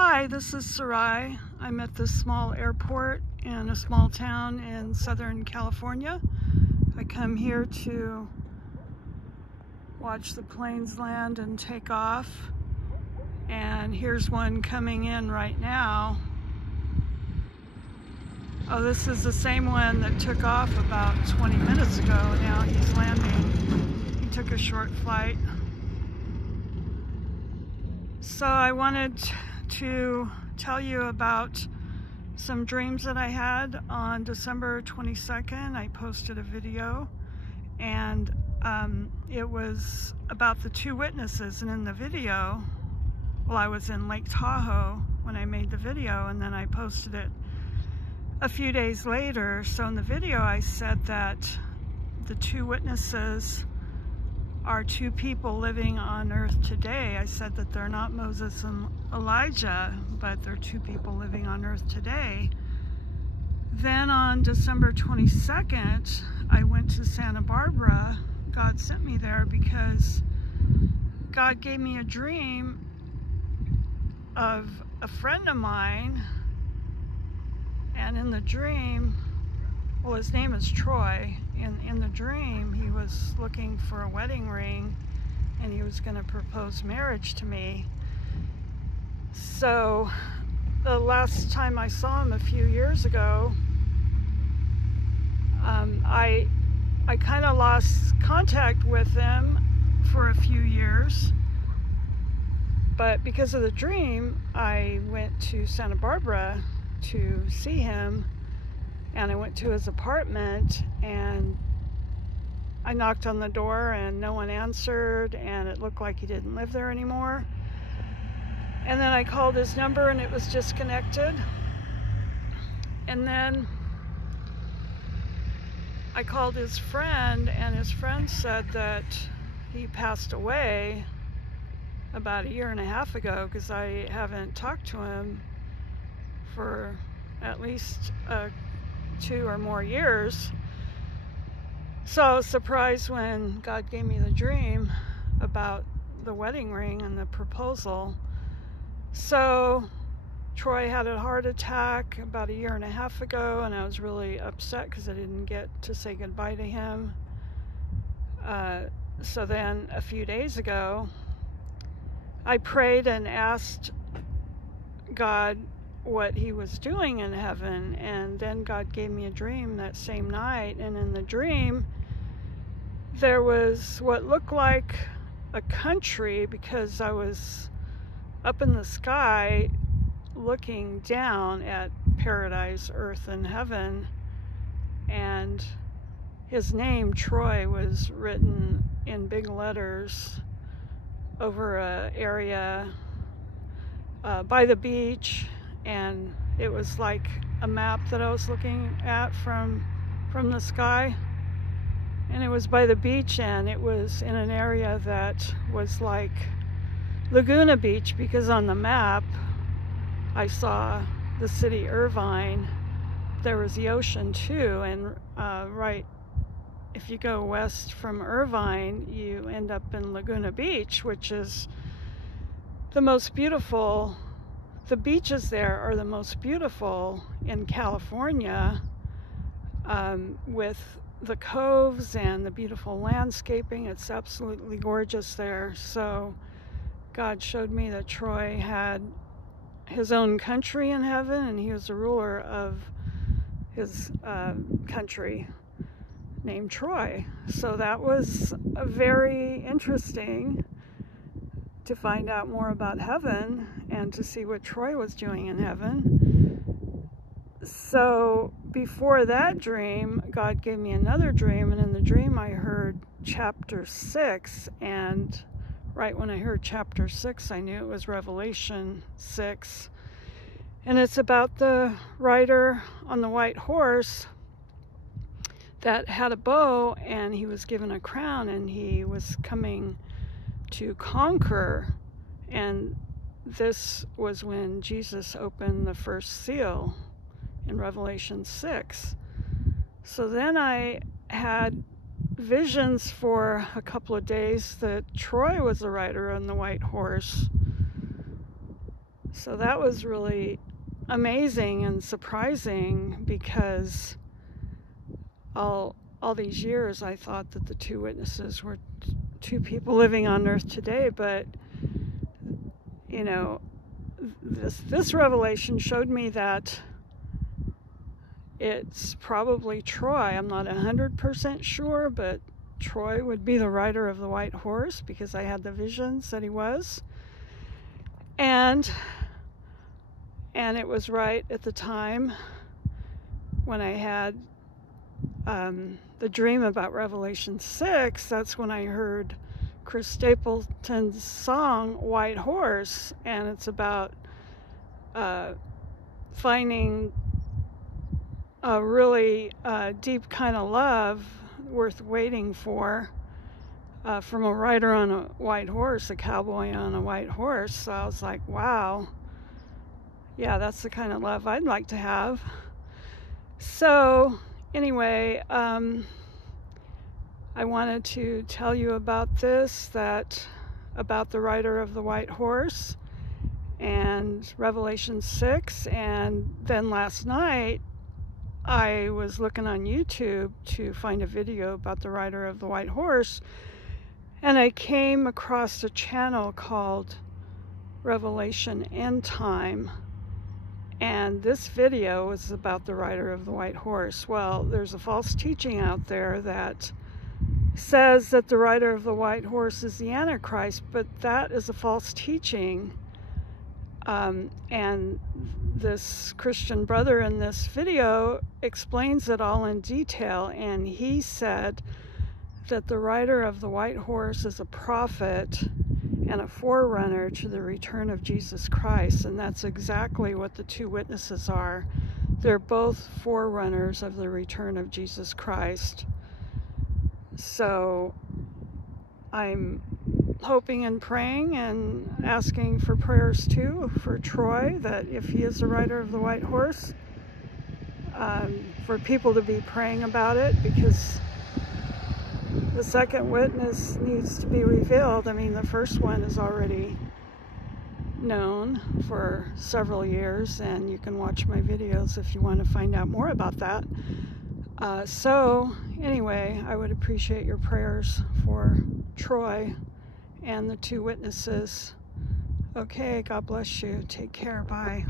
Hi, this is Sarai. I'm at this small airport in a small town in Southern California. I come here to watch the planes land and take off. And here's one coming in right now. Oh, this is the same one that took off about 20 minutes ago. Now he's landing. He took a short flight. So I wanted to tell you about some dreams that I had on December 22nd. I posted a video, and it was about the two witnesses. And in the video, well, I was in Lake Tahoe when I made the video, and then I posted it a few days later. So in the video I said that the two witnesses are two people living on earth today. I said that they're not Moses and Elijah, but they're two people living on earth today. Then on December 22nd, I went to Santa Barbara. God sent me there because God gave me a dream of a friend of mine. And in the dream, well, his name is Troy. In the dream, he was looking for a wedding ring, and he was going to propose marriage to me. So the last time I saw him a few years ago, I kind of lost contact with him for a few years. But because of the dream, I went to Santa Barbara to see him, and I went to his apartment, and I knocked on the door and no one answered, and it looked like he didn't live there anymore. And then I called his number and it was disconnected. And then I called his friend, and his friend said that he passed away about 1.5 years ago, because I haven't talked to him for at least 2 or more years. So I was surprised when God gave me the dream about the wedding ring and the proposal. So Troy had a heart attack about 1.5 years ago, and I was really upset because I didn't get to say goodbye to him. So then a few days ago, I prayed and asked God what he was doing in heaven, and then God gave me a dream that same night. And in the dream, there was what looked like a country, because I was up in the sky looking down at paradise, earth, and heaven, and his name, Troy, was written in big letters over an area by the beach. And it was like a map that I was looking at from the sky. And it was by the beach, and it was in an area that was like Laguna Beach, because on the map I saw the city Irvine. There was the ocean too, and right, if you go west from Irvine, you end up in Laguna Beach, which is the most beautiful. The beaches there are the most beautiful in California, with the coves and the beautiful landscaping. It's absolutely gorgeous there. So God showed me that Troy had his own country in heaven, and he was the ruler of his country named Troy. So that was very interesting to find out more about heaven and to see what Troy was doing in heaven. So before that dream, God gave me another dream, and in the dream I heard chapter 6, and right when I heard chapter 6, I knew it was Revelation 6. And it's about the rider on the white horse that had a bow, and he was given a crown, and he was coming to conquer. And this was when Jesus opened the first seal in Revelation 6. So then I had visions for a couple of days that Troy was the rider on the white horse, So that was really amazing and surprising, because all these years I thought that the two witnesses were two people living on earth today, but you know, this revelation showed me that it's probably Troy. I'm not 100% sure, but Troy would be the rider of the white horse, because I had the visions that he was. And it was right at the time when I had the dream about Revelation 6. That's when I heard Chris Stapleton's song, White Horse, and it's about finding a really deep kind of love worth waiting for from a rider on a white horse, a cowboy on a white horse. So I was like, wow, yeah, that's the kind of love I'd like to have. So anyway, I wanted to tell you about this, about the rider of the white horse and Revelation 6. And then last night I was looking on YouTube to find a video about the rider of the white horse, and I came across a channel called Revelation End Time, and this video was about the rider of the white horse. Well, there's a false teaching out there that says that the rider of the white horse is the Antichrist, but that is a false teaching. And this Christian brother in this video explains it all in detail, and he said that the rider of the white horse is a prophet and a forerunner to the return of Jesus Christ, and that's exactly what the two witnesses are. They're both forerunners of the return of Jesus Christ. So I'm hoping and praying and asking for prayers too for Troy, that if he is the rider of the white horse, for people to be praying about it, because the second witness needs to be revealed. I mean, the first one is already known for several years, and you can watch my videos if you want to find out more about that. So anyway, I would appreciate your prayers for Troy and the two witnesses. Okay, God bless you. Take care. Bye.